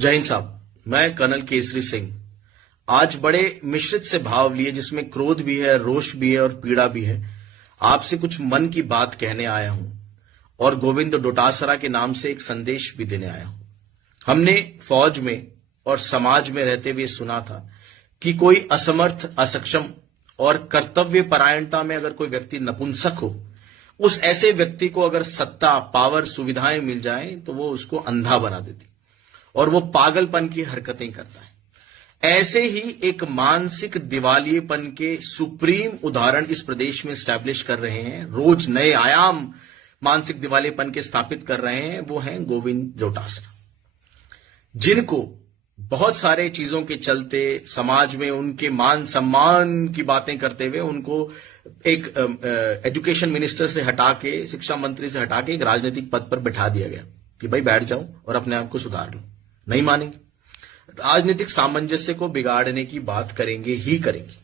जय हिंद साहब, मैं कर्नल केसरी सिंह आज बड़े मिश्रित से भाव लिए, जिसमें क्रोध भी है, रोष भी है और पीड़ा भी है, आपसे कुछ मन की बात कहने आया हूं और गोविंद डोटासरा के नाम से एक संदेश भी देने आया हूं। हमने फौज में और समाज में रहते हुए सुना था कि कोई असमर्थ, असक्षम और कर्तव्य परायणता में अगर कोई व्यक्ति नपुंसक हो, उस ऐसे व्यक्ति को अगर सत्ता, पावर, सुविधाएं मिल जाएं तो वो उसको अंधा बना देती और वो पागलपन की हरकतें करता है। ऐसे ही एक मानसिक दिवालियेपन के सुप्रीम उदाहरण इस प्रदेश में स्टैब्लिश कर रहे हैं, रोज नए आयाम मानसिक दिवालियेपन के स्थापित कर रहे हैं। वो हैं गोविंद डोटासरा, जिनको बहुत सारे चीजों के चलते समाज में उनके मान सम्मान की बातें करते हुए उनको एक एजुकेशन मिनिस्टर से हटा के, शिक्षा मंत्री से हटा के एक राजनीतिक पद पर बैठा दिया गया कि भाई बैठ जाओ और अपने आप को सुधार लो। नहीं मानेंगे, राजनीतिक सामंजस्य को बिगाड़ने की बात करेंगे ही करेंगे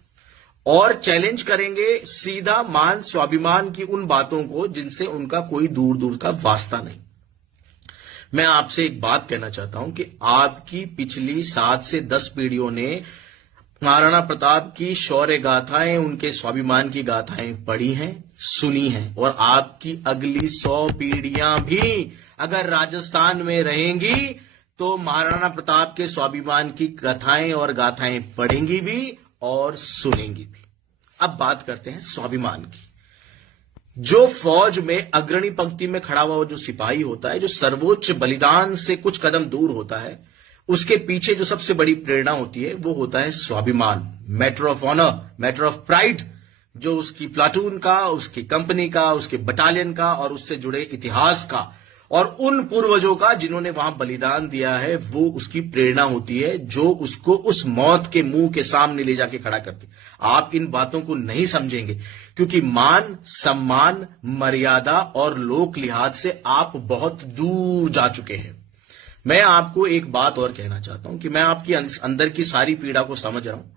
और चैलेंज करेंगे सीधा मान स्वाभिमान की उन बातों को जिनसे उनका कोई दूर दूर का वास्ता नहीं। मैं आपसे एक बात कहना चाहता हूं कि आपकी पिछली 7 से 10 पीढ़ियों ने महाराणा प्रताप की शौर्य गाथाएं, उनके स्वाभिमान की गाथाएं पढ़ी हैं, सुनी हैं और आपकी अगली 100 पीढ़ियां भी अगर राजस्थान में रहेंगी तो महाराणा प्रताप के स्वाभिमान की कथाएं और गाथाएं पढ़ेंगी भी और सुनेंगी भी। अब बात करते हैं स्वाभिमान की। जो फौज में अग्रणी पंक्ति में खड़ा हुआ जो सिपाही होता है, जो सर्वोच्च बलिदान से कुछ कदम दूर होता है, उसके पीछे जो सबसे बड़ी प्रेरणा होती है वो होता है स्वाभिमान, matter of honour, matter of pride, जो उसकी प्लाटून का, उसकी कंपनी का, उसके बटालियन का और उससे जुड़े इतिहास का और उन पूर्वजों का जिन्होंने वहां बलिदान दिया है, वो उसकी प्रेरणा होती है, जो उसको उस मौत के मुंह के सामने ले जाके खड़ा करती। आप इन बातों को नहीं समझेंगे क्योंकि मान, सम्मान, मर्यादा और लोक लिहाज से आप बहुत दूर जा चुके हैं। मैं आपको एक बात और कहना चाहता हूं कि मैं आपकी अंदर की सारी पीड़ा को समझ रहा हूं